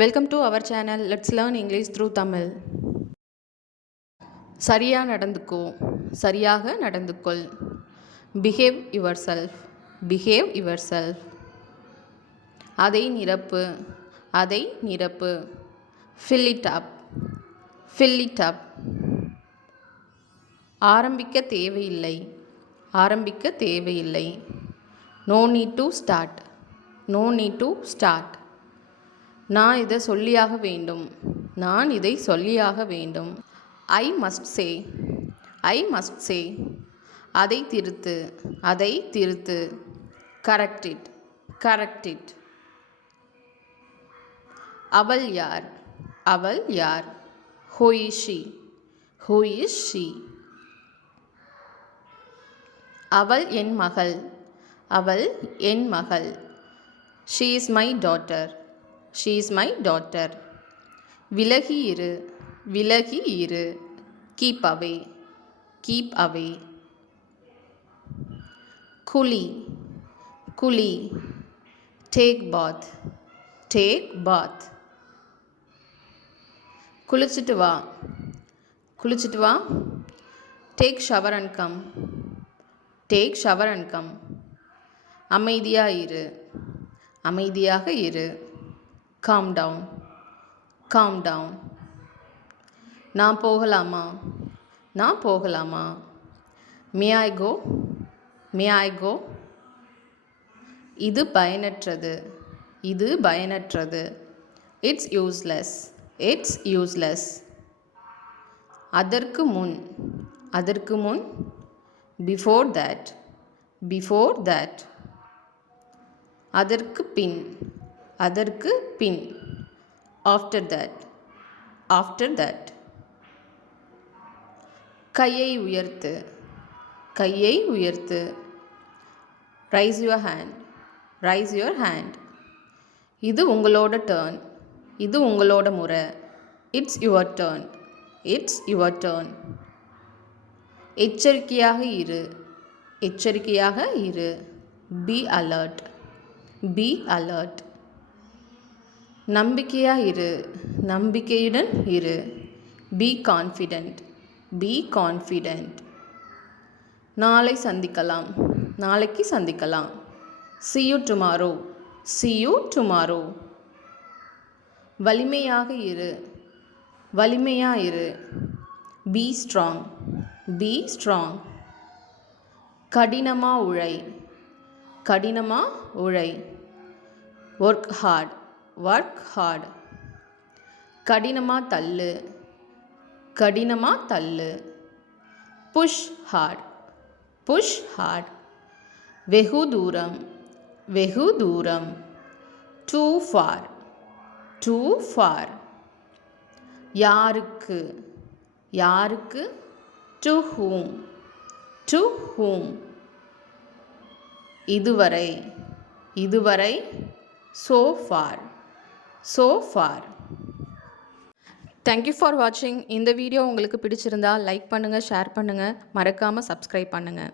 Welcome to our channel. Let's learn English through Tamil. சரியா நடந்துக்கோ, சரியாக நடந்துக்கொள். Behave yourself, behave yourself. அதை நிரப்பு, அதை நிரப்பு. Fill it up, fill it up. ஆரம்பிக்க தேவையில்லை, ஆரம்பிக்க தேவையில்லை. No need to start, no need to start. நான் இதை சொல்லியாக வேண்டும், நான் இதை சொல்லியாக வேண்டும். I must say, I must say. அதை திருத்து, அதை திருத்து. Correct it, correct it. அவள் யார், அவள் யார். Who is she, who is she. அவள் என் மகள், அவள் என் மகள். She is my daughter, she is my daughter. விலகி இரு, விலகி இரு. Keep away, keep away. குளி, குளி. Take bath, take bath. குளிச்சுட்டு வா, குளிச்சுட்டு வா. Take shower and come, take shower and come. அமைதியாக இரு, அமைதியாக இரு. Calm down, calm down. நான் போகலாமா, நான் போகலாமா. May I go, may I go. இது பயனற்றது, இது பயனற்றது. It's useless, it's useless. அதற்கு முன், அதற்கு முன். Before that, before that. அதற்கு பின், அதற்கு பின். After that, after that. கையை உயர்த்து, கையை உயர்த்து. Raise your hand, raise your hand. இது உங்களோட டர்ன், இது உங்களோட முறை. It's your turn, it's your turn. எச்சரிக்கையாக இரு, எச்சரிக்கையாக இரு. Be alert, be alert. நம்பிக்கையாக இரு, நம்பிக்கையுடன் இரு. Be confident, be confident. நாளை சந்திக்கலாம், நாளைக்கு சந்திக்கலாம். See you tomorrow, see you tomorrow. வலிமையாக இரு, வலிமையாக இரு. Be strong, be strong. கடினமா உழை, கடினமா உழை. Work hard, work hard. கடினமா தள்ளு, கடினமா தள்ளு. Push hard, push hard. வெகு தூரம், வெகு தூரம். Too far, too far. யாருக்கு, யாருக்கு. To whom, to whom. இதுவரை, இதுவரை. So far, so far. Thank you for வாட்சிங். இந்த வீடியோ உங்களுக்கு பிடிச்சிருந்தா லைக் பண்ணுங்கள், ஷேர் பண்ணுங்கள், மறக்காமல் சப்ஸ்கிரைப் பண்ணுங்கள்.